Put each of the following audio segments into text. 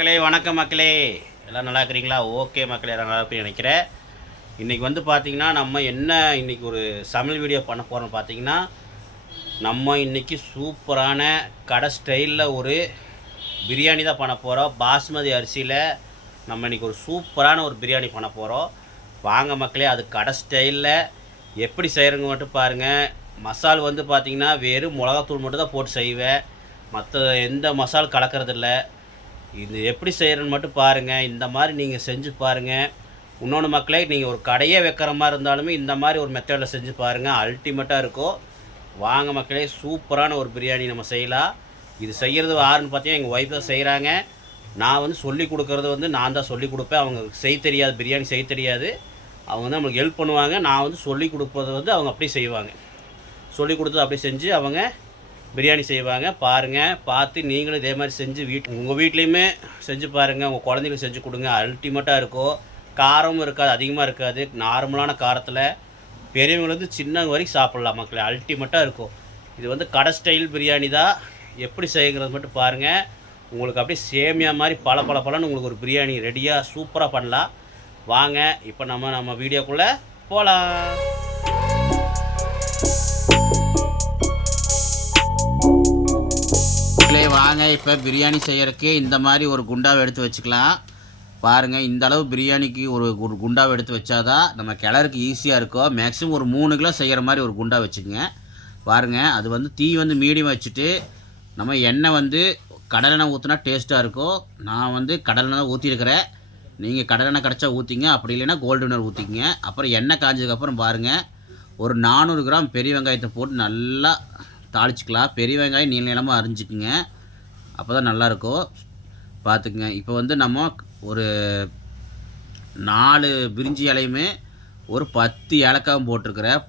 மக்களே வணக்கம் மக்களே. எல்லாம் நல்லா இருக்கிறீங்களா? ஓகே மக்களே எல்லாம் நல்லா இருப்பீங்கன்னு நினைக்கிறேன். இன்றைக்கி வந்து பார்த்திங்கன்னா நம்ம என்ன இன்றைக்கி ஒரு சமையல் வீடியோ பண்ண போகிறோம் பார்த்தீங்கன்னா நம்ம இன்றைக்கி சூப்பரான கடை ஸ்டைலில் ஒரு பிரியாணி தான் பண்ண போகிறோம் பாஸ்மதி அரிசியில் நம்ம இன்றைக்கி ஒரு சூப்பரான ஒரு பிரியாணி பண்ண போகிறோம் வாங்க மக்களே அது கடை ஸ்டைலில் எப்படி செய்கிறங்க மட்டும் பாருங்கள் மசால் வந்து பார்த்திங்கன்னா வெறும் மிளகாத்தூள் மட்டும் தான் போட்டு செய்வேன். மற்ற எந்த மசால் கலக்கறதில்ல. இது எப்படி செய்கிறன்னு மட்டும் பாருங்கள் இந்த மாதிரி நீங்கள் செஞ்சு பாருங்கள் இன்னொன்று மக்களே நீங்கள் ஒரு கடையே வைக்கிற மாதிரி இருந்தாலுமே இந்த மாதிரி ஒரு மெத்தடில் செஞ்சு பாருங்கள் அல்டிமேட்டாக இருக்கும் வாங்க மக்களே சூப்பரான ஒரு பிரியாணி நம்ம செய்யலாம். இது செய்கிறது யாருன்னு பார்த்தீங்கன்னா எங்கள் ஒய்ஃப் தான் செய்கிறாங்க நான் வந்து சொல்லி கொடுக்குறது வந்து நான் தான் சொல்லி கொடுப்பேன். அவங்க செய்ய தெரியாது பிரியாணி செய்ய தெரியாது. அவங்க வந்து நம்மளுக்கு ஹெல்ப் பண்ணுவாங்க. நான் வந்து சொல்லி கொடுப்பது வந்து அவங்க அப்படியே செய்வாங்க. சொல்லி கொடுத்தது அப்படியே செஞ்சு அவங்க பிரியாணி செய்வாங்க. பாருங்கள் பார்த்து நீங்களும் இதே மாதிரி செஞ்சு வீட் உங்கள் வீட்லேயுமே செஞ்சு பாருங்கள் உங்கள் குழந்தைங்களுக்கு செஞ்சு கொடுங்க. அல்டிமேட்டாக இருக்கும் காரமும் இருக்காது அதிகமாக இருக்காது. நார்மலான காரத்தில் பெரியவங்களுக்கு சின்னவங்க வரைக்கும் சாப்பிட்லாம் மக்களை. அல்டிமேட்டாக இருக்கும் இது வந்து கடை ஸ்டைல் பிரியாணி தான். எப்படி செய்கிறது மட்டும் பாருங்கள் உங்களுக்கு அப்படியே சேமியா மாதிரி பல பல பலன்னு உங்களுக்கு ஒரு பிரியாணி ரெடியாக சூப்பராக பண்ணலாம். வாங்க இப்போ நம்ம நம்ம வீடியோக்குள்ளே போகலாம் வாங்க இப்போ பிரியாணி செய்கிறக்கு இந்த மாதிரி ஒரு குண்டாவை எடுத்து வச்சுக்கலாம். பாருங்கள் இந்த அளவு பிரியாணிக்கு ஒரு ஒரு குண்டாவை எடுத்து வச்சாதான் நம்ம கிளறுக்கு ஈஸியாக இருக்கும் மேக்ஸிமம் ஒரு மூணு கிலோ செய்கிற மாதிரி ஒரு குண்டா வச்சுக்கோங்க பாருங்கள் அது வந்து தீ வந்து மீடியம் வச்சுட்டு நம்ம எண்ணெய் வந்து கடலெண்ணெய் ஊற்றினா டேஸ்ட்டாக இருக்கும் நான் வந்து கடலெண்ணெய் தான் ஊற்றிருக்கிறேன் நீங்கள் கடலெண்ணெய் கிடச்சா ஊற்றிங்க அப்படி இல்லைன்னா கோல்டு வினர் ஊற்றிக்கங்க அப்புறம் எண்ணெய் காஞ்சதுக்கப்புறம் பாருங்கள் ஒரு நானூறு கிராம் பெரிய வெங்காயத்தை போட்டு நல்லா தாளிச்சிக்கலாம். பெரிய வெங்காயம் நீள நிலமாக அரிஞ்சிக்குங்க. அப்போ தான் நல்லாயிருக்கும். பார்த்துக்குங்க. இப்போ வந்து நம்ம ஒரு நாலு பிரிஞ்சி இலையுமே ஒரு பத்து ஏலக்காவும் போட்டிருக்கிறேன்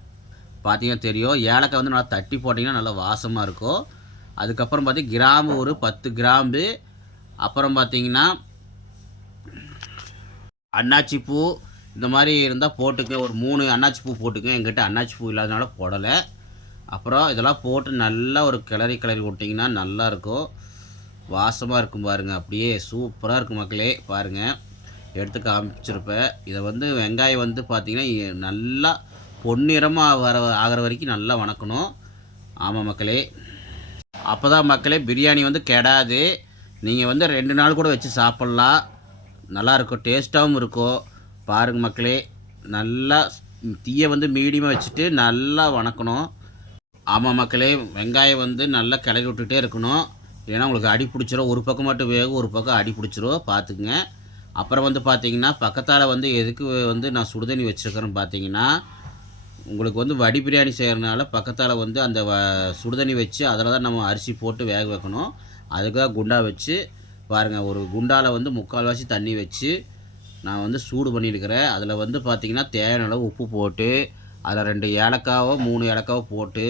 பார்த்தீங்கன்னா தெரியும். ஏலக்காய் வந்து நல்லா தட்டி போட்டிங்கன்னா நல்லா வாசமாக இருக்கும். அதுக்கப்புறம் பார்த்தீங்கன்னா கிராம்பு ஒரு பத்து கிராம்பு. அப்புறம் பார்த்தீங்கன்னா அன்னாச்சி பூ. இந்த மாதிரி இருந்தால் போட்டுக்க ஒரு மூணு அன்னாச்சி பூ போட்டுக்க எங்கிட்ட அன்னாச்சி பூ இல்லாதனால போடலை. அப்புறம் இதெல்லாம் போட்டு நல்லா ஒரு கிளறி கிளறி விட்டிங்கன்னா நல்லாயிருக்கும். வாசமாக இருக்கும் பாருங்கள் அப்படியே சூப்பராக இருக்கும் மக்களே. பாருங்கள் எடுத்து காமிச்சிருப்பேன் இதை வந்து வெங்காயம் வந்து பார்த்திங்கன்னா நல்லா பொன்னிறமாக வர ஆகிற வரைக்கும் நல்லா வணக்கணும். ஆமாம் மக்களே. அப்போ தான் மக்களே பிரியாணி வந்து கெடாது. நீங்கள் வந்து ரெண்டு நாள் கூட வச்சு சாப்பிட்லாம். நல்லாயிருக்கும் டேஸ்ட்டாகவும் இருக்கும். பாருங்கள் மக்களே. நல்லா தீயை வந்து மீடியமாக வச்சுட்டு நல்லா வணக்கணும். ஆமாம் மக்களே. வெங்காயம் வந்து நல்லா கிளறி விட்டுட்டே இருக்கணும். இல்லைன்னா உங்களுக்கு அடி பிடிச்சிரும். ஒரு பக்கம் மட்டும் வேகும் ஒரு பக்கம் அடி பிடிச்சிரும். பார்த்துக்குங்க. அப்புறம் வந்து பார்த்தீங்கன்னா பக்கத்தால் வந்து எதுக்கு வந்து நான் சுடுதண்ணி வச்சுருக்கிறேன்னு பார்த்தீங்கன்னா உங்களுக்கு வந்து வடி பிரியாணி செய்கிறனால பக்கத்தால் வந்து அந்த வ சுடுதண்ணி வச்சு அதில் தான் நம்ம அரிசி போட்டு வேக வைக்கணும். அதுக்கு தான் குண்டா வச்சு பாருங்கள் ஒரு குண்டாவில் வந்து முக்கால்வாசி தண்ணி வச்சு நான் வந்து சூடு பண்ணியிருக்கிறேன். அதில் வந்து பார்த்திங்கன்னா தேவையான அளவு உப்பு போட்டு அதில் ரெண்டு ஏலக்காவோ மூணு ஏலக்காவோ போட்டு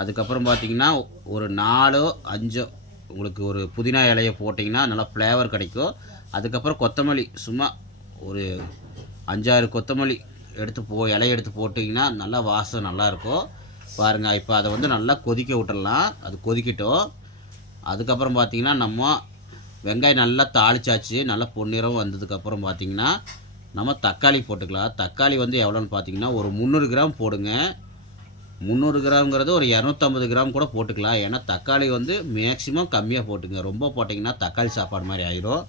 அதுக்கப்புறம் பார்த்திங்கன்னா ஒரு நாலோ அஞ்சோ உங்களுக்கு ஒரு புதினா இலையை போட்டிங்கன்னா நல்லா ஃப்ளேவர் கிடைக்கும். அதுக்கப்புறம் கொத்தமல்லி சும்மா ஒரு அஞ்சாறு கொத்தமல்லி எடுத்து போ இலையை எடுத்து போட்டிங்கன்னா நல்லா வாசம் நல்லாயிருக்கும். பாருங்கள் இப்போ அதை வந்து நல்லா கொதிக்க விட்டுடலாம். அது கொதிக்கட்டும். அதுக்கப்புறம் பார்த்திங்கன்னா நம்ம வெங்காயம் நல்லா தாளிச்சாச்சு நல்லா பொன்னிறம் வந்ததுக்கப்புறம் பார்த்திங்கன்னா நம்ம தக்காளி போட்டுக்கலாம். தக்காளி வந்து எவ்வளோன்னு பார்த்தீங்கன்னா ஒரு முந்நூறு கிராம் போடுங்க. முந்நூறு கிராம்ங்கிறது ஒரு இரநூத்தம்பது கிராம் கூட போட்டுக்கலாம். ஏன்னா தக்காளி வந்து மேக்ஸிமம் கம்மியாக போட்டுங்க. ரொம்ப போட்டிங்கன்னா தக்காளி சாப்பாடு மாதிரி ஆயிரும்.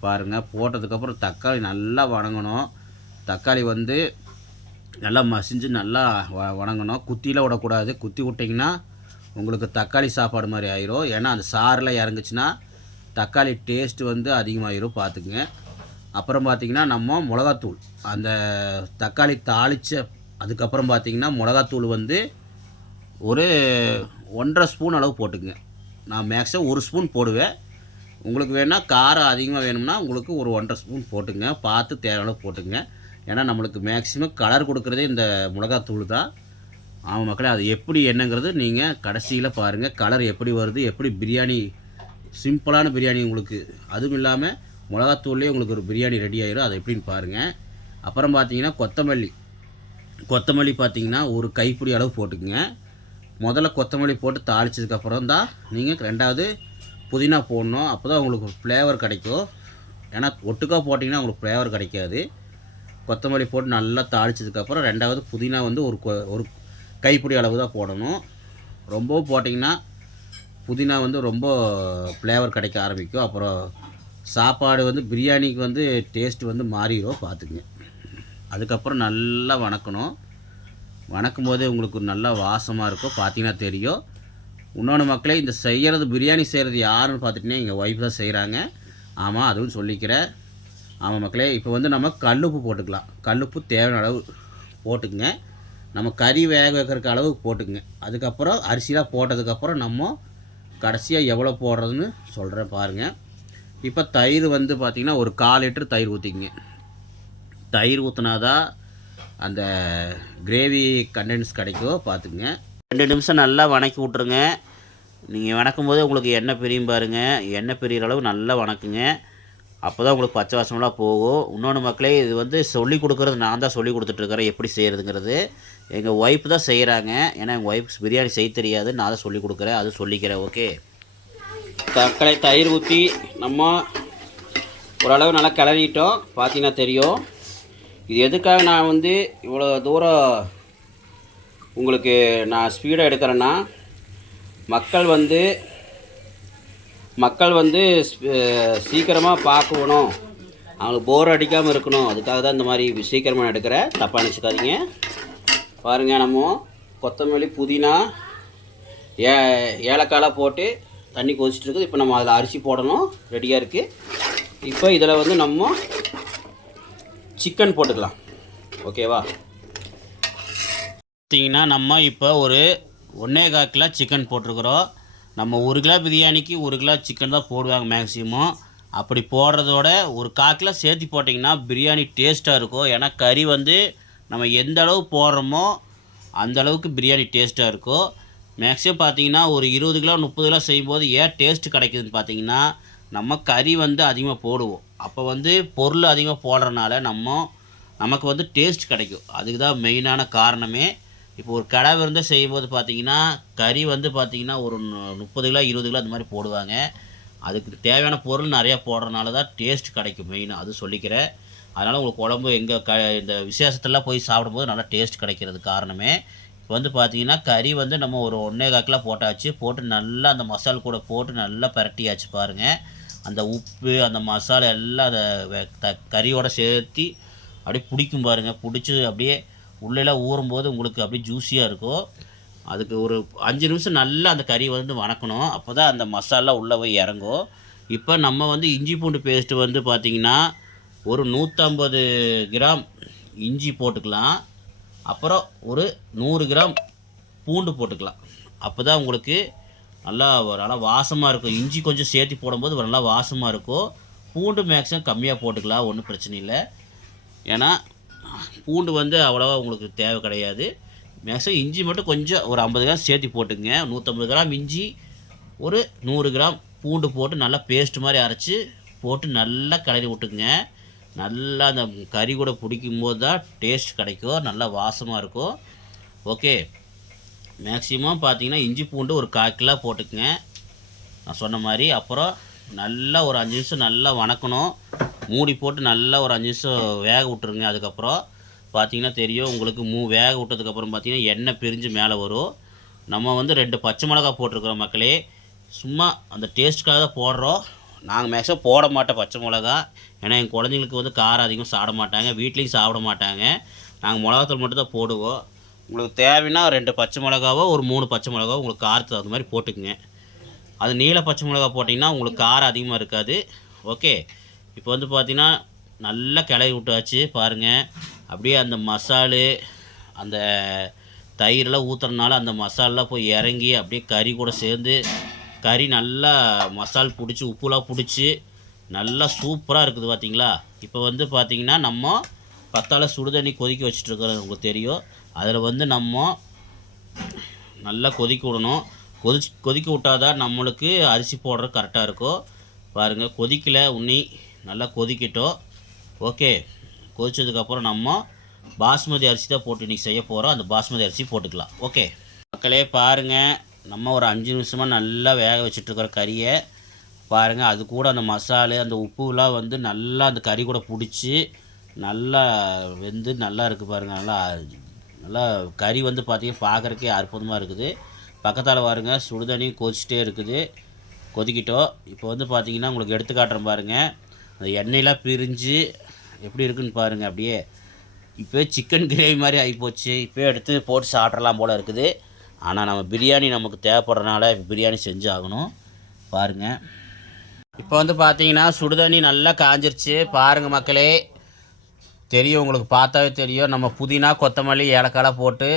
பாருங்கள் போட்டதுக்கப்புறம் தக்காளி நல்லா வணங்கணும். தக்காளி வந்து நல்லா மசிஞ்சு நல்லா வ வணங்கணும். குத்தியில் விடக்கூடாது. குத்தி விட்டிங்கன்னா உங்களுக்கு தக்காளி சாப்பாடு மாதிரி ஆயிரும். ஏன்னா அந்த சாரில் இறங்குச்சுன்னா தக்காளி டேஸ்ட் வந்து அதிகமாகிரும் பார்த்துக்குங்க. அப்புறம் பார்த்திங்கன்னா நம்ம மிளகாத்தூள். அந்த தக்காளி தாளித்த அதுக்கப்புறம் பார்த்திங்கன்னா மிளகாத்தூள் வந்து ஒரு ஒன்றரை ஸ்பூன் அளவு போட்டுக்குங்க. நான் மேக்ஸிமம் ஒரு ஸ்பூன் போடுவேன். உங்களுக்கு வேணால் காரம் அதிகமாக வேணும்னா உங்களுக்கு ஒரு ஒன்றரை ஸ்பூன் போட்டுங்க பார்த்து தேவையான போட்டுங்க ஏன்னா நம்மளுக்கு மேக்ஸிமம் கலர் கொடுக்குறதே இந்த மிளகாத்தூள் தான். ஆமாம் மக்களே அது எப்படி என்னங்கிறது நீங்கள் கடைசியில் பாருங்கள் கலர் எப்படி வருது எப்படி பிரியாணி சிம்பிளான பிரியாணி உங்களுக்கு. அதுவும் இல்லாமல் மிளகாத்தூள்லேயே உங்களுக்கு ஒரு பிரியாணி ரெடி ஆயிடும் அதை எப்படின்னு பாருங்கள் அப்புறம் பார்த்தீங்கன்னா கொத்தமல்லி. கொத்தமல்லி பார்த்தீங்கன்னா ஒரு கைப்பிடி அளவு போட்டுக்குங்க. முதல்ல கொத்தமல்லி போட்டு தாளிச்சதுக்கப்புறம் தான் நீங்கள் ரெண்டாவது புதினா போடணும். அப்போ தான் உங்களுக்கு ஃப்ளேவர் கிடைக்கும். ஏன்னா ஒட்டுக்கா போட்டிங்கன்னா உங்களுக்கு ஃப்ளேவர் கிடைக்காது. கொத்தமல்லி போட்டு நல்லா தாளிச்சதுக்கப்புறம் ரெண்டாவது புதினா வந்து ஒரு கொ- ஒரு கைப்பிடி அளவு தான் போடணும். ரொம்பவும் போட்டிங்கன்னா புதினா வந்து ரொம்ப ஃப்ளேவர் கிடைக்க ஆரம்பிக்கும். அப்புறம் சாப்பாடு வந்து பிரியாணிக்கு வந்து டேஸ்ட் வந்து மாறிடும் பார்த்துக்குங்க அதுக்கப்புறம் நல்லா வணக்கணும். வணக்கும் போதே உங்களுக்கு நல்லா வாசமாக இருக்கும் பார்த்தீங்கன்னா தெரியும். இன்னொன்று மக்களே இந்த செய்கிறது பிரியாணி செய்கிறது யாருன்னு பார்த்துட்டிங்கன்னா எங்கள் ஒய்ஃப் தான் செய்கிறாங்க ஆமாம் அதுவும் சொல்லிக்கிறேன். ஆமாம் மக்களே இப்போ வந்து நம்ம கல்லுப்பு போட்டுக்கலாம். கல்லுப்பு தேவையான அளவு போட்டுக்குங்க. நம்ம கறி வேக வைக்கிறதுக்கு அளவுக்கு போட்டுக்குங்க. அதுக்கப்புறம் அரிசிலாம் போட்டதுக்கப்புறம் நம்ம கடைசியாக எவ்வளோ போடுறதுன்னு சொல்கிறேன் பாருங்கள் இப்போ தயிர் வந்து பார்த்திங்கன்னா ஒரு கால் லிட்டர் தயிர் ஊற்றிக்குங்க தயிர் ஊற்றினா தான் அந்த கிரேவி கண்டென்ஸ் கிடைக்கும் பார்த்துக்குங்க. ரெண்டு நிமிஷம் நல்லா வணக்கி விட்ருங்க நீங்கள் வணக்கும் போது உங்களுக்கு எண்ணெய் பிரியும் பாருங்கள் எண்ணெய் பிரியிற அளவு நல்லா வணக்குங்க. அப்போ தான் உங்களுக்கு பச்சை வாசமெல்லாம் போகும். இன்னொன்று மக்களே இது வந்து சொல்லி கொடுக்குறது நான் தான் சொல்லி கொடுத்துட்ருக்கிறேன் எப்படி செய்கிறதுங்கிறது எங்கள் ஒய்ஃப் தான் செய்கிறாங்க ஏன்னா எங்கள் ஒய்ஃப் பிரியாணி செய்ய தெரியாது. நான் தான் சொல்லி கொடுக்குறேன். அது சொல்லிக்கிறேன். ஓகே தக்காளி தயிர் ஊற்றி நம்ம ஓரளவு நல்லா கிளறிட்டோம். பார்த்தீங்கன்னா தெரியும். இது எதுக்காக நான் வந்து இவ்வளோ தூரம் உங்களுக்கு நான் ஸ்பீடாக எடுக்கிறேன்னா மக்கள் வந்து மக்கள் வந்து சீக்கிரமாக பார்க்கணும். அவங்களுக்கு போர் அடிக்காமல் இருக்கணும். அதுக்காக தான் இந்த மாதிரி சீக்கிரமாக நான் எடுக்கிறேன் தப்பாக நினச்சிக்காதீங்க. பாருங்கள் நம்ம கொத்தமல்லி புதினா ஏ ஏலக்காய்லாம் போட்டு தண்ணி கொதிச்சிட்டு இருக்குது. இப்போ நம்ம அதில் அரிசி போடணும். ரெடியாக இருக்குது இப்போ இதில் வந்து நம்ம சிக்கன் போட்டுக்கலாம். ஓகேவா? பார்த்தீங்கன்னா நம்ம இப்போ ஒரு ஒன்றே கால் கிலோ சிக்கன் போட்டிருக்கிறோம். நம்ம ஒரு கிலோ பிரியாணிக்கு ஒரு கிலோ சிக்கன் தான் போடுவாங்க மேக்ஸிமம். அப்படி போடுறதோட ஒரு கால் கிலோ சேர்த்து போட்டிங்கன்னா பிரியாணி டேஸ்ட்டாக இருக்கும். ஏன்னா கறி வந்து நம்ம எந்த அளவு போடுறோமோ அந்த அளவுக்கு பிரியாணி டேஸ்ட்டாக இருக்கும். மேக்ஸிமம் பார்த்தீங்கன்னா ஒரு இருபது கிலோ முப்பது கிலோ செய்யும்போது ஏன் டேஸ்ட்டு கிடைக்குதுன்னு பார்த்தீங்கன்னா நம்ம கறி வந்து அதிகமாக போடுவோம். அப்போ வந்து பொருள் அதிகமாக போடுறனால நம்ம நமக்கு வந்து டேஸ்ட் கிடைக்கும். அதுக்கு தான் மெயினான காரணமே. இப்போ ஒரு கடை விருந்தை செய்யும்போது பார்த்தீங்கன்னா கறி வந்து பார்த்திங்கன்னா ஒரு முப்பது கிலோ இருபது கிலோ அந்த மாதிரி போடுவாங்க. அதுக்கு தேவையான பொருள் நிறையா போடுறனால தான் டேஸ்ட் கிடைக்கும் மெயினாக அது சொல்லிக்கிறேன். அதனால் உங்களுக்கு குழம்பு எங்கள் க இந்த விசேஷத்தெல்லாம் போய் சாப்பிடும்போது நல்லா டேஸ்ட் கிடைக்கிறது காரணமே. இப்போ வந்து பார்த்தீங்கன்னா கறி வந்து நம்ம ஒரு ஒன்றே காக்கில் போட்டாச்சு. போட்டு நல்லா அந்த மசால் கூட போட்டு நல்லா பரட்டியாச்சு பாருங்கள் அந்த உப்பு அந்த மசாலா எல்லாம் அதை த கறியோடு சேர்த்து அப்படியே பிடிக்கும் பாருங்கள் பிடிச்சி அப்படியே உள்ளெல்லாம் ஊறும்போது உங்களுக்கு அப்படியே ஜூஸியாக இருக்கும். அதுக்கு ஒரு அஞ்சு நிமிஷம் நல்லா அந்த கறி வந்து வணக்கணும். அப்போ தான் அந்த மசாலா உள்ளே போய் இறங்கும். இப்போ நம்ம வந்து இஞ்சி பூண்டு பேஸ்ட்டு வந்து பார்த்திங்கன்னா ஒரு நூற்றம்பது கிராம் இஞ்சி போட்டுக்கலாம். அப்புறம் ஒரு நூறு கிராம் பூண்டு போட்டுக்கலாம். அப்போ தான் உங்களுக்கு நல்லா ஒரு நல்லா வாசமாக இருக்கும். இஞ்சி கொஞ்சம் சேர்த்து போடும்போது ஒரு நல்லா வாசமாக இருக்கும். பூண்டு மேக்ஸிமம் கம்மியாக போட்டுக்கலாம். ஒன்றும் பிரச்சனை இல்லை. ஏன்னா பூண்டு வந்து அவ்வளோவா உங்களுக்கு தேவை கிடையாது. மேக்ஸிமம் இஞ்சி மட்டும் கொஞ்சம் ஒரு ஐம்பது கிராம் சேர்த்து போட்டுங்க. நூற்றம்பது கிராம் இஞ்சி ஒரு நூறு கிராம் பூண்டு போட்டு நல்லா பேஸ்ட் மாதிரி அரைச்சி போட்டு நல்லா கிளறி விட்டுக்குங்க. நல்லா அந்த கறி கூட பிடிக்கும் போது தான் டேஸ்ட் கிடைக்கும். நல்லா வாசமாக இருக்கும். ஓகே மேக்ஸிமம் பார்த்தீங்கன்னா இஞ்சி பூண்டு ஒரு கால் கிலோ போட்டுக்குங்க. நான் சொன்ன மாதிரி அப்புறம் நல்லா ஒரு அஞ்சு நிமிஷம் நல்லா வணக்கணும். மூடி போட்டு நல்லா ஒரு அஞ்சு நிமிஷம் வேக விட்டுருங்க. அதுக்கப்புறம் பார்த்தீங்கன்னா தெரியும் உங்களுக்கு மூ வேக விட்டதுக்கப்புறம் பார்த்தீங்கன்னா எண்ணெய் பிரிஞ்சு மேலே வரும். நம்ம வந்து ரெண்டு பச்சை மிளகா போட்டிருக்கிறோம் மக்களே. சும்மா அந்த டேஸ்ட்டுக்காக தான் போடுறோம். நாங்கள் மேக்ஸிமம் போட மாட்டோம் பச்சை மிளகா. ஏன்னா எங்கள் குழந்தைங்களுக்கு வந்து காரம் அதிகம் சாப்பிட மாட்டாங்க. வீட்லேயும் சாப்பிட மாட்டாங்க. நாங்கள் மிளகாத்தூள் மட்டும் தான் போடுவோம். உங்களுக்கு தேவைன்னா ரெண்டு பச்சை மிளகாவோ ஒரு மூணு பச்சை மிளகாவோ உங்களுக்கு காரத்துக்கு தகுந்த மாதிரி போட்டுக்குங்க. அது நீல பச்சை மிளகா போட்டிங்கன்னா உங்களுக்கு காரம் அதிகமாக இருக்காது. ஓகே இப்போ வந்து பார்த்திங்கன்னா நல்லா கிளறி விட்டாச்சு பாருங்கள் அப்படியே அந்த மசாலு அந்த தயிரெலாம் ஊற்றுறதுனால அந்த மசாலெலாம் போய் இறங்கி அப்படியே கறி கூட சேர்ந்து கறி நல்லா மசால் பிடிச்சி உப்புலாம் பிடிச்சி நல்லா சூப்பராக இருக்குது பார்த்திங்களா இப்போ வந்து பார்த்திங்கன்னா நம்ம பத்தால சுடுதண்ணி கொதிக்க வச்சுட்ருக்கிறது உங்களுக்கு தெரியும். அதில் வந்து நம்ம நல்லா கொதிக்க விடணும். கொதிச்சு கொதிக்க விட்டாதான் நம்மளுக்கு அரிசி போடுறது கரெக்டாக இருக்கும். பாருங்கள் கொதிக்கல உன்னி நல்லா கொதிக்கட்டும். ஓகே கொதிச்சதுக்கப்புறம் நம்ம பாஸ்மதி அரிசி தான் போட்டு இன்றைக்கி செய்ய போகிறோம் அந்த பாஸ்மதி அரிசி போட்டுக்கலாம். ஓகே. மக்களே பாருங்கள் நம்ம ஒரு அஞ்சு நிமிஷமாக நல்லா வேக வச்சுட்ருக்கிற கறியை. பாருங்கள் அது கூட அந்த மசாலு அந்த உப்புலாம் வந்து நல்லா அந்த கறி கூட பிடிச்சி நல்லா வெந்து நல்லா இருக்குது பாருங்கள் நல்லா நல்லா கறி வந்து பார்த்தீங்கன்னா பார்க்குறக்கே அற்புதமாக இருக்குது. பக்கத்தால் பாருங்க சுடுதண்ணி கொதிச்சிட்டே இருக்குது. கொதிக்கிட்டோம். இப்போ வந்து பார்த்தீங்கன்னா உங்களுக்கு எடுத்து காட்டுறேன் பாருங்கள் அந்த எண்ணெயெலாம் பிரிஞ்சு எப்படி இருக்குன்னு பாருங்கள் அப்படியே. இப்போ சிக்கன் கிரேவி மாதிரி ஆகிப்போச்சு. இப்போ எடுத்து போட்டு சாப்பிட்றலாம் போல் இருக்குது. ஆனால் நம்ம பிரியாணி நமக்கு தேவைப்படுறனால பிரியாணி செஞ்சு ஆகணும் பாருங்கள் இப்போ வந்து பார்த்தீங்கன்னா சுடுதண்ணி நல்லா காஞ்சிருச்சு. பாருங்கள் மக்களே. தெரியும் உங்களுக்கு பார்த்தாவே தெரியும். நம்ம புதினா கொத்தமல்லி ஏலக்காய் போட்டு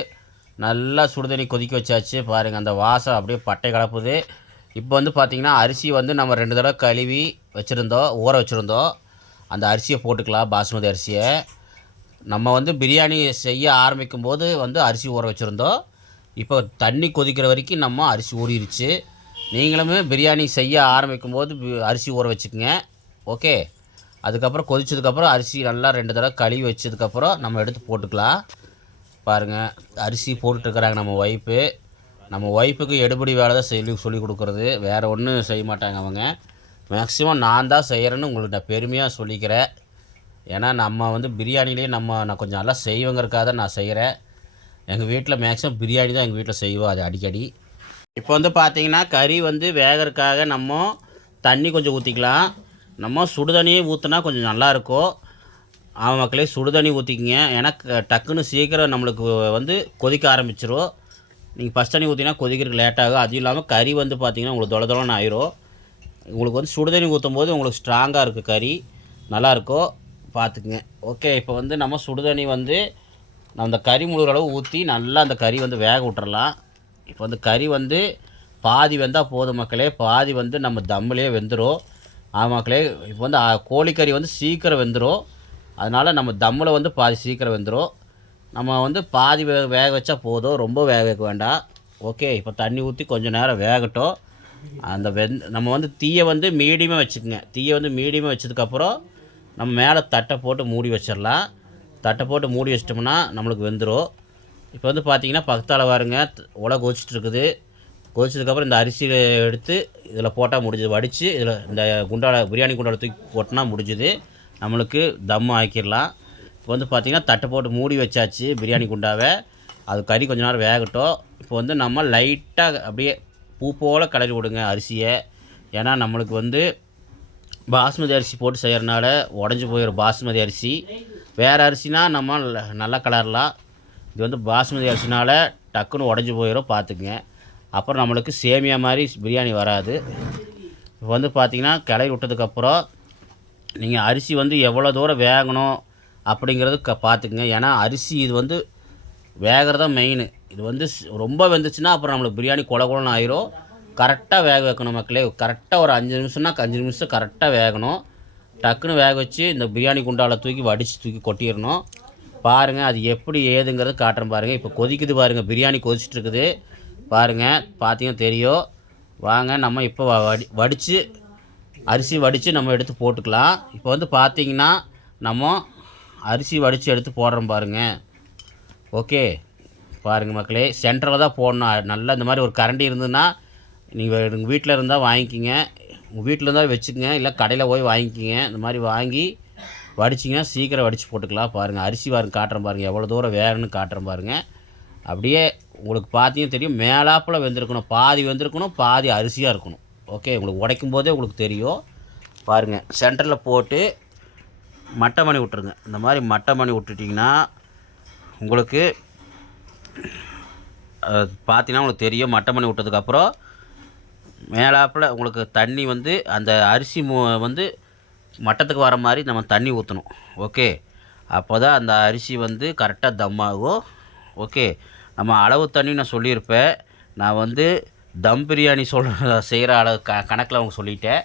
நல்லா சுடுதண்ணி கொதிக்க வச்சாச்சு. பாருங்கள் அந்த வாசம் அப்படியே பட்டை கலப்புது. இப்போ வந்து பார்த்திங்கன்னா அரிசி வந்து நம்ம ரெண்டு தடவை கழுவி வச்சுருந்தோம் ஊற வச்சுருந்தோம். அந்த அரிசியை போட்டுக்கலாம் பாஸ்மதி அரிசியை. நம்ம வந்து பிரியாணி செய்ய ஆரம்பிக்கும் போது வந்து அரிசி ஊற வச்சுருந்தோம். இப்போ தண்ணி கொதிக்கிற வரைக்கும் நம்ம அரிசி ஊறிடுச்சு நீங்களுமே பிரியாணி செய்ய ஆரம்பிக்கும் போது அரிசி ஊற வச்சுக்கோங்க. ஓகே? அதுக்கப்புறம் கொதிச்சதுக்கப்புறம் அரிசி நல்லா ரெண்டு தடவை கழுவி வச்சதுக்கப்புறம் நம்ம எடுத்து போட்டுக்கலாம். பாருங்கள் அரிசி போட்டுட்ருக்குறாங்க நம்ம ஒய்ஃபு நம்ம ஒய்ஃபுக்கு எடுபடி வேலை தான் சொல்லி சொல்லி கொடுக்குறது. வேறு ஒன்றும் செய்ய மாட்டாங்க அவங்க. மேக்ஸிமம் நான் தான் செய்கிறேன்னு உங்களுக்கு நான் பெருமையாக சொல்லிக்கிறேன். ஏன்னா நம்ம வந்து பிரியாணிலேயே நம்ம நான் கொஞ்சம் நல்லா செய்வேங்கிறக்காக தான் நான் செய்கிறேன் எங்கள் வீட்டில் மேக்ஸிமம் பிரியாணி தான் எங்கள் வீட்டில் செய்வோம் அது அடிக்கடி. இப்போ வந்து பார்த்திங்கன்னா கறி வந்து வேகிறதுக்காக நம்ம தண்ணி கொஞ்சம் ஊற்றிக்கலாம் நம்ம சுடுதண்ணியே ஊற்றினா கொஞ்சம் நல்லாயிருக்கும் அவன் மக்களே சுடுதண்ணி ஊற்றிக்கிங்க ஏன்னா டக்குன்னு சீக்கிரம் நம்மளுக்கு வந்து கொதிக்க ஆரம்பிச்சிரும். நீங்கள் ஃபஸ்ட் தண்ணி ஊற்றினா கொதிக்கிறதுக்கு லேட் ஆகும். அதுவும் இல்லாமல் கறி வந்து பார்த்திங்கன்னா உங்களுக்கு தொலை தொலைன்னு ஆயிரும். உங்களுக்கு வந்து சுடுதண்ணி ஊற்றும் போது உங்களுக்கு ஸ்ட்ராங்காக இருக்குது கறி. நல்லாயிருக்கும் பார்த்துக்குங்க ஓகே இப்போ வந்து நம்ம சுடுதண்ணி வந்து நம்ம அந்த கறி முழுகிற அளவு ஊற்றி நல்லா அந்த கறி வந்து வேக விட்டுறலாம். இப்போ வந்து கறி வந்து பாதி வெந்தால் போதும் மக்களே. பாதி வந்து நம்ம தம்மிலே வெந்துடும் ஆமாக்களே இப்போ வந்து கோழிக்கறி வந்து சீக்கிரம் வெந்துடும் அதனால் நம்ம தம்மில் வந்து பாதி சீக்கிரம் வெந்துடும் நம்ம வந்து பாதி வே வேக வச்சா போதும். ரொம்ப வேக வைக்க வேண்டாம். ஓகே இப்போ தண்ணி ஊற்றி கொஞ்சம் நேரம் வேகட்டும். அந்த வெந் நம்ம வந்து தீயை வந்து மீடியமாக வச்சுக்கோங்க. தீயை வந்து மீடியமாக வச்சதுக்கப்புறம் நம்ம மேலே தட்டை போட்டு மூடி வச்சிடலாம். தட்டை போட்டு மூடி வச்சிட்டோம்னா நம்மளுக்கு வெந்துடும் இப்போ வந்து பார்த்திங்கன்னா பக்கத்தால் வாருங்க த- உலை கொதிச்சிட்டு இருக்குது. கொதிச்சதுக்கப்புறம் இந்த அரிசியை எடுத்து இதில் போட்டால் முடிஞ்சது. வடித்து இதில் இந்த குண்டால பிரியாணி குண்டால தூக்கி போட்டோன்னா முடிஞ்சுது. நம்மளுக்கு தம் ஆக்கிடலாம். இப்போ வந்து பார்த்திங்கன்னா தட்டை போட்டு மூடி வச்சாச்சு பிரியாணி குண்டாவை. அது கறி கொஞ்ச நேரம் வேகட்டும். இப்போ வந்து நம்ம லைட்டாக அப்படியே பூ போல் கிளறி விடுங்க அரிசியை. ஏன்னா நம்மளுக்கு வந்து பாஸ்மதி அரிசி போட்டு செய்கிறனால உடஞ்சி போயிடும் பாஸ்மதி அரிசி. வேறு அரிசினா நம்ம நல்லா கலரலாம் இது வந்து பாஸ்மதி அரிசினால் டக்குன்னு உடஞ்சி போயிடும் பார்த்துக்குங்க. அப்புறம் நம்மளுக்கு சேமியா மாதிரி பிரியாணி வராது. இப்போ வந்து பார்த்திங்கன்னா கிளறி விட்டதுக்கப்புறம் நீங்கள் அரிசி வந்து எவ்வளோ தூரம் வேகணும் அப்படிங்கிறது க பார்த்துக்குங்க. ஏன்னா அரிசி இது வந்து வேகிறது தான் மெயின் இது வந்து ரொம்ப வெந்துச்சுன்னா அப்புறம் நம்மளுக்கு பிரியாணி கொல கொலன்னு ஆயிரும். கரெக்டாக வேக வைக்கணும் மக்களே. கரெக்டாக ஒரு அஞ்சு நிமிஷம்னா அஞ்சு நிமிஷம் கரெக்டாக வேகணும். டக்குன்னு வேக வச்சு இந்த பிரியாணி குண்டாவில் தூக்கி வடித்து தூக்கி கொட்டிடணும் பாருங்கள் அது எப்படி ஏதுங்கிறது காட்டுறேன் பாருங்கள் இப்போ கொதிக்குது பாருங்கள் பிரியாணி கொதிச்சுட்டு இருக்குது. பாருங்கள் பார்த்தீங்கன்னா தெரியும். வாங்க நம்ம இப்போ வடி வடித்து அரிசி வடித்து நம்ம எடுத்து போட்டுக்கலாம். இப்போ வந்து பார்த்தீங்கன்னா நம்ம அரிசி வடித்து எடுத்து போடுறோம் பாருங்கள் ஓகே? பாருங்கள் மக்களே சென்டரில் தான் போடணும். நல்லா இந்த மாதிரி ஒரு கரண்டி இருந்ததுன்னா நீங்கள் உங்கள் வீட்டில் இருந்தால் வாங்கிக்கிங்க. உங்கள் வீட்டில் இருந்தால் வச்சுக்கோங்க. இல்லை கடையில் போய் வாங்கிக்கிங்க. இந்த மாதிரி வாங்கி வடிச்சிங்கன்னா சீக்கிரம் வடித்து போட்டுக்கலாம் பாருங்கள் அரிசி பாருங்க காட்டுறேன் பாருங்கள் எவ்வளோ தூரம் வேறுன்னு காட்டுறேன் பாருங்கள் அப்படியே உங்களுக்கு பார்த்தீங்கன்னா தெரியும் மேலாப்பில் வெந்திருக்கணும் பாதி வெந்திருக்கணும் பாதி அரிசியாக இருக்கணும். ஓகே உங்களுக்கு உடைக்கும் போதே உங்களுக்கு தெரியும். பாருங்கள் சென்டரில் போட்டு மட்டை மணி விட்ருங்க இந்த மாதிரி மட்டை மணி விட்டுட்டிங்கன்னா உங்களுக்கு பார்த்தீங்கன்னா உங்களுக்கு தெரியும் மட்டை மணி விட்டதுக்கப்புறம் மேலாப்பில் உங்களுக்கு தண்ணி வந்து அந்த அரிசி மு வந்து மட்டத்துக்கு வர மாதிரி நம்ம தண்ணி ஊற்றணும் ஓகே அப்போ தான் அந்த அரிசி வந்து கரெக்டாக தம் ஆகும். ஓகே நம்ம அளவு தண்ணி நான் சொல்லியிருப்பேன். நான் வந்து தம் பிரியாணி சொல் செய்கிற அளவு க கணக்கில் அவங்க சொல்லிட்டேன்.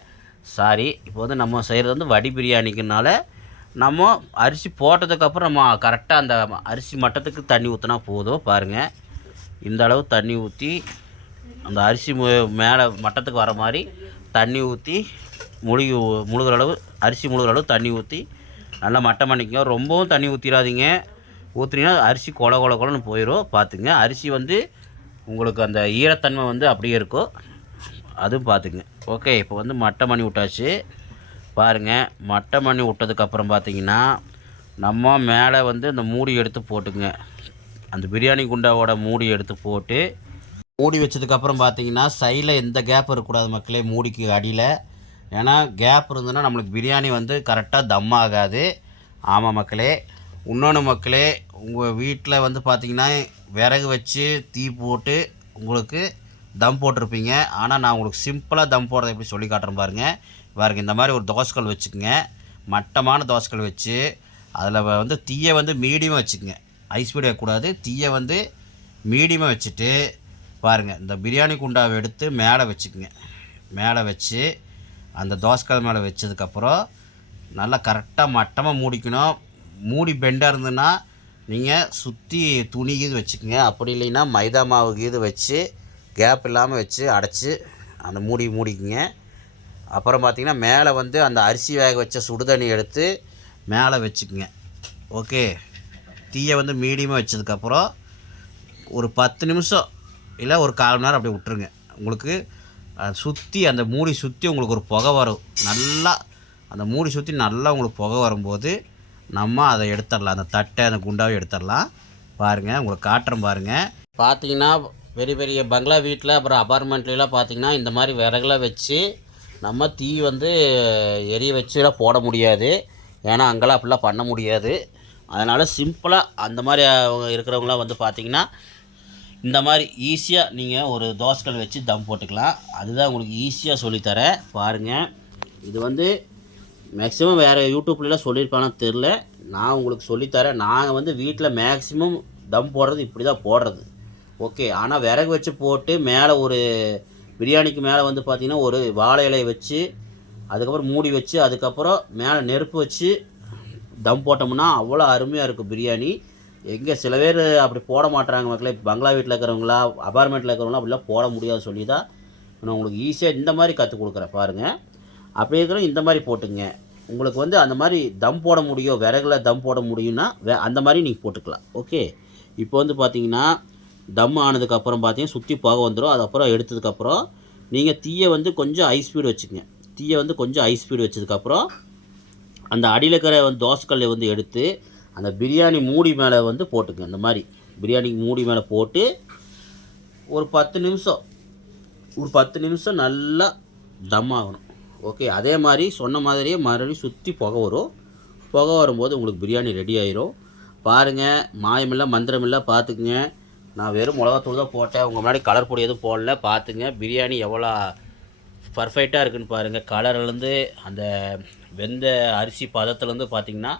சாரி இப்போ வந்து நம்ம செய்கிறது வந்து வடி பிரியாணிக்குனால நம்ம அரிசி போட்டதுக்கப்புறம் நம்ம கரெக்டாக அந்த அரிசி மட்டத்துக்கு தண்ணி ஊற்றினா போதும் பாருங்கள் இந்த அளவு தண்ணி ஊற்றி அந்த அரிசி மேலே மட்டத்துக்கு வர மாதிரி தண்ணி ஊற்றி முழுகி முழுகிற அளவு அரிசி முழுகிற அளவு தண்ணி ஊற்றி நல்லா மட்டம் பண்ணிக்கங்க. ரொம்பவும் தண்ணி ஊற்றிடாதீங்க ஊற்றுனீங்கன்னா அரிசி கொல கொல கொலன்னு போயிடும் பார்த்துங்க. அரிசி வந்து உங்களுக்கு அந்த ஈரத்தன்மை வந்து அப்படியே இருக்கும். அதுவும் பார்த்துங்க. ஓகே இப்போ வந்து மட்டை மணி விட்டாச்சு. பாருங்கள் மட்டை மணி விட்டதுக்கப்புறம் பார்த்தீங்கன்னா நம்ம மேலே வந்து இந்த மூடி எடுத்து போட்டுங்க. அந்த பிரியாணி குண்டாவோட மூடி எடுத்து போட்டு மூடி வச்சதுக்கப்புறம் பார்த்தீங்கன்னா சைடில் எந்த கேப் இருக்கக்கூடாது மக்களே மூடிக்கு அடியில். ஏன்னா கேப் இருந்ததுன்னா நம்மளுக்கு பிரியாணி வந்து கரெக்டாக தம் ஆகாது. ஆமாம் மக்களே. இன்னொன்று மக்களே உங்கள் வீட்டில் வந்து பார்த்தீங்கன்னா விறகு வச்சு தீ போட்டு உங்களுக்கு தம் போட்டிருப்பீங்க. ஆனால் நான் உங்களுக்கு சிம்பிளாக தம் போடுறத எப்படி சொல்லி காட்டுறேன் பாருங்கள் பாருங்க இந்த மாதிரி ஒரு தோசைக்கல் வச்சுக்கோங்க. மட்டமான தோசைக்கல் வச்சு அதில் வந்து தீயை வந்து மீடியமாக வச்சுக்கோங்க. ஹை ஸ்பீட் வைக்கக்கூடாது. தீயை வந்து மீடியமாக வச்சுட்டு பாருங்கள் இந்த பிரியாணி குண்டாவை எடுத்து மேலே வச்சுக்கோங்க. மேலே வச்சு அந்த தோசைக்கல் மேலே வச்சதுக்கப்புறம் நல்லா கரெக்டாக மட்டமாக மூடிக்கணும். மூடி பெண்டாக இருந்ததுன்னா நீங்கள் சுற்றி துணி கீது வச்சுக்கோங்க. அப்படி இல்லைன்னா மைதா மாவு கீது வச்சு கேப் இல்லாமல் வச்சு அடைச்சி அந்த மூடி மூடிக்குங்க. அப்புறம் பார்த்திங்கன்னா மேலே வந்து அந்த அரிசி வேக வச்ச சுடுதண்ணி எடுத்து மேலே வச்சுக்குங்க. ஓகே? தீயை வந்து மீடியமாக வச்சதுக்கப்புறம் ஒரு பத்து நிமிஷம் இல்லை ஒரு கால் மணி நேரம் அப்படியே விட்டுருங்க. உங்களுக்கு சுற்றி அந்த மூடி சுற்றி உங்களுக்கு ஒரு புகை வரும். நல்லா அந்த மூடி சுற்றி நல்லா உங்களுக்கு புகை வரும்போது நம்ம அதை எடுத்துடலாம். அந்த தட்டை அந்த குண்டாவை எடுத்துடலாம். பாருங்கள் உங்களுக்கு காட்டுறேன் பாருங்கள் பார்த்தீங்கன்னா பெரிய பெரிய பங்களா வீட்டில் அப்புறம் அப்பார்ட்மெண்ட்லாம் பார்த்தீங்கன்னா இந்த மாதிரி விறகுலாம் வச்சு நம்ம தீ வந்து எரிய வச்சுலாம் போட முடியாது. ஏன்னா அங்கெல்லாம் அப்படிலாம் பண்ண முடியாது. அதனால் சிம்பிளாக அந்த மாதிரி அவங்க இருக்கிறவங்களாம் வந்து பார்த்தீங்கன்னா இந்த மாதிரி ஈஸியாக நீங்கள் ஒரு தோசைக்கல் வச்சு தம் போட்டுக்கலாம். அதுதான் உங்களுக்கு ஈஸியாக சொல்லித்தரேன். பாருங்கள் இது வந்து மேக்ஸிமம் வேறு யூடியூப்லலாம் சொல்லியிருப்பானு தெரில நான் உங்களுக்கு சொல்லித்தரேன். நாங்கள் வந்து வீட்டில் மேக்ஸிமம் தம் போடுறது இப்படி தான் போடுறது. ஓகே ஆனால் விறகு வச்சு போட்டு மேலே ஒரு பிரியாணிக்கு மேலே வந்து பார்த்திங்கன்னா ஒரு வாழை இலையை வச்சு அதுக்கப்புறம் மூடி வச்சு அதுக்கப்புறம் மேலே நெருப்பு வச்சு தம் போட்டோம்னா அவ்வளோ அருமையாக இருக்கும் பிரியாணி. எங்கே சில பேர் அப்படி போட மாட்டுறாங்க மக்களே. பங்களா வீட்டில் இருக்கிறவங்களா அபார்ட்மெண்ட்டில் இருக்கிறவங்களா அப்படிலாம் போட முடியாது சொல்லி தான் நான் உங்களுக்கு ஈஸியாக இந்த மாதிரி கற்றுக் கொடுக்குறேன் பாருங்கள் அப்படி இருக்கிற இந்த மாதிரி போட்டுங்க உங்களுக்கு வந்து அந்த மாதிரி தம் போட முடியும் விறகுல தம் போட முடியும்னா வே அந்த மாதிரி நீங்கள் போட்டுக்கலாம். ஓகே இப்போ வந்து பார்த்தீங்கன்னா தம் ஆனதுக்கப்புறம் பார்த்தீங்கன்னா சுற்றி போக வந்துடும் அதுக்கப்புறம் எடுத்ததுக்கப்புறம் நீங்கள் தீயை வந்து கொஞ்சம் ஹை ஸ்பீடு வச்சுக்கங்க. தீயை வந்து கொஞ்சம் ஹை ஸ்பீடு வச்சதுக்கப்புறம் அந்த அடியில் இருக்கிற வந்து தோசைக்கல்லை வந்து எடுத்து அந்த பிரியாணி மூடி மேலே வந்து போட்டுங்க. இந்த மாதிரி பிரியாணி மூடி மேலே போட்டு ஒரு பத்து நிமிஷம் ஒரு பத்து நிமிஷம் நல்லா தம் ஆகணும். ஓகே அதே மாதிரி சொன்ன மாதிரியே மறுபடியும் சுற்றி புகை வரும். புகை வரும்போது உங்களுக்கு பிரியாணி ரெடி ஆயிரும். பாருங்கள் மாயமில்லை மந்திரமில்லை பார்த்துக்குங்க. நான் வெறும் மிளகாத்தூள் தான் போட்டேன். உங்கள் முன்னாடி கலர் பொடி எதுவும் போடல. பார்த்துங்க பிரியாணி எவ்வளோ பர்ஃபெக்டாக இருக்குன்னு பாருங்கள் கலர்லேருந்து அந்த வெந்த அரிசி பதத்துலேருந்து பார்த்தீங்கன்னா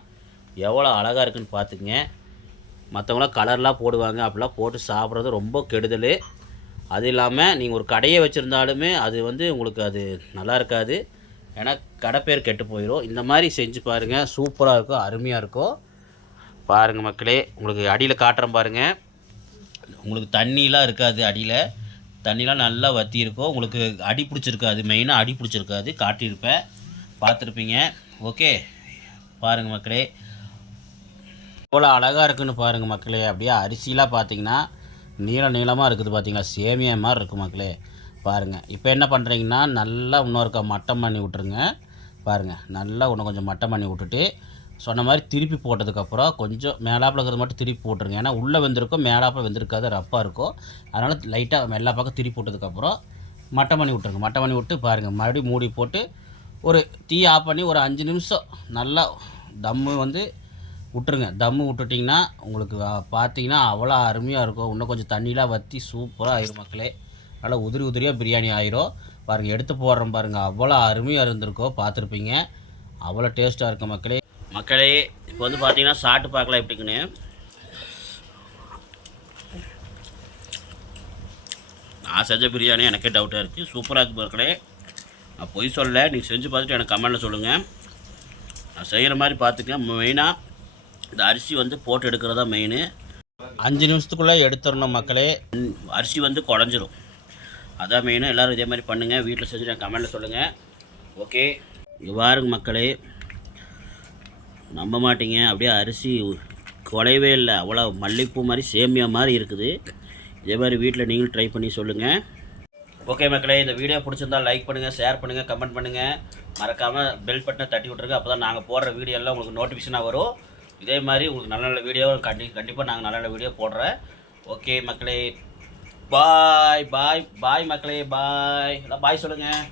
எவ்வளோ அழகாக இருக்குன்னு பார்த்துக்குங்க. மற்றவங்களாம் கலர்லாம் போடுவாங்க. அப்படிலாம் போட்டு சாப்பிட்றது ரொம்ப கெடுதல். அது இல்லாமல் நீங்கள் ஒரு கடையை வச்சுருந்தாலுமே அது வந்து உங்களுக்கு அது நல்லா இருக்காது. ஏன்னா கடை பேர் கெட்டு போயிடும் இந்த மாதிரி செஞ்சு பாருங்கள் சூப்பராக இருக்கும் அருமையாக இருக்கும். பாருங்கள் மக்களே உங்களுக்கு அடியில் காட்டுறேன் பாருங்கள் உங்களுக்கு தண்ணிலாம் இருக்காது அடியில். தண்ணிலாம் நல்லா வற்றியிருக்கும் உங்களுக்கு அடி பிடிச்சிருக்காது. மெயினாக அடி பிடிச்சிருக்காது. காட்டியிருப்பேன். பார்த்துருப்பீங்க. ஓகே. பாருங்கள் மக்களே. எவ்வளோ அழகாக இருக்குன்னு பாருங்கள் மக்களே. அப்படியே அரிசிலாம் பார்த்தீங்கன்னா நீள நீளமாக இருக்குது பார்த்தீங்களா சேமியா மாதிரி இருக்குது மக்களே. பாருங்கள் இப்போ என்ன பண்ணுறீங்கன்னா நல்லா இன்னொருக்கா மட்டம் பண்ணி விட்ருங்க பாருங்கள் நல்லா இன்னும் கொஞ்சம் மட்டம் பண்ணி விட்டுட்டு சொன்ன மாதிரி திருப்பி போட்டதுக்கப்புறம் கொஞ்சம் மேலாப்பில் இருக்கிறது மட்டும் திருப்பி போட்டுருங்க. ஏன்னா உள்ளே வெந்திருக்கும் மேலாப்பில் வெந்திருக்காது ரப்பாக இருக்கும். அதனால் லைட்டாக எல்லா பக்கம் திருப்பி போட்டதுக்கப்புறம் மட்டம் பண்ணி விட்ருங்க மட்டம் பண்ணி விட்டு பாருங்கள் மறுபடியும் மூடி போட்டு ஒரு டீ ஆஃப் பண்ணி ஒரு அஞ்சு நிமிஷம் நல்லா தம்மு வந்து விட்டுருங்க. தம்மு விட்டுட்டிங்கன்னா உங்களுக்கு பார்த்தீங்கன்னா அவ்வளோ அருமையாக இருக்கும். இன்னும் கொஞ்சம் தண்ணிலாம் வற்றி சூப்பராக ஆயிரும் மக்களே. நல்லா உதிரி உதிரியாக பிரியாணி ஆயிரும். பாருங்கள் எடுத்து போடுறோம் பாருங்கள் அவ்வளோ அருமையாக இருந்திருக்கோம் பார்த்துருப்பீங்க. அவ்வளோ டேஸ்ட்டாக இருக்கும் மக்களே. மக்களே இப்போ வந்து பார்த்தீங்கன்னா சாப்பிட்டு பார்க்கலாம் எப்படிக்குன்னு. நான் செஞ்ச பிரியாணி எனக்கே டவுட்டாக இருக்குது சூப்பராக இருக்குது மக்களே. நான் பொய் சொல்லலை. நீங்கள் செஞ்சு பார்த்துட்டு எனக்கு கமெண்டில் சொல்லுங்கள் நான் செய்கிற மாதிரி பார்த்துக்க மெயினாக இந்த அரிசி வந்து போட்டு எடுக்கிறதா மெயின் அஞ்சு நிமிஷத்துக்குள்ளே எடுத்துடணும் மக்களே. அரிசி வந்து குழஞ்சிரும். அதான் மெயினாக எல்லோரும் இதே மாதிரி பண்ணுங்கள் வீட்டில் செஞ்சு எனக்கு கமெண்டில் சொல்லுங்கள் ஓகே இங்க மக்களே. நம்ப மாட்டீங்க. அப்படியே அரிசி குலையவே இல்லை. அவ்வளோ மல்லிகைப்பூ மாதிரி சேமியா மாதிரி இருக்குது. இதே மாதிரி வீட்டில் நீங்களும் ட்ரை பண்ணி சொல்லுங்கள் ஓகே மக்களே இந்த வீடியோ பிடிச்சிருந்தா லைக் பண்ணுங்கள் ஷேர் பண்ணுங்கள் கமெண்ட் பண்ணுங்கள் மறக்காமல் பெல் பட்டனை தட்டி விட்ருங்க அப்போ தான் நாங்கள் போடுற வீடியோ எல்லாம் உங்களுக்கு நோட்டிஃபிகேஷனாக வரும். இதே மாதிரி உங்களுக்கு நல்ல நல்ல வீடியோ கண்டி கண்டிப்பாக நாங்கள் நல்ல நல்ல வீடியோ போடுறேன். ஓகே மக்களே. பாய் பாய் பாய் மக்களே பாய். எல்லாம் பாய் சொல்லுங்கள்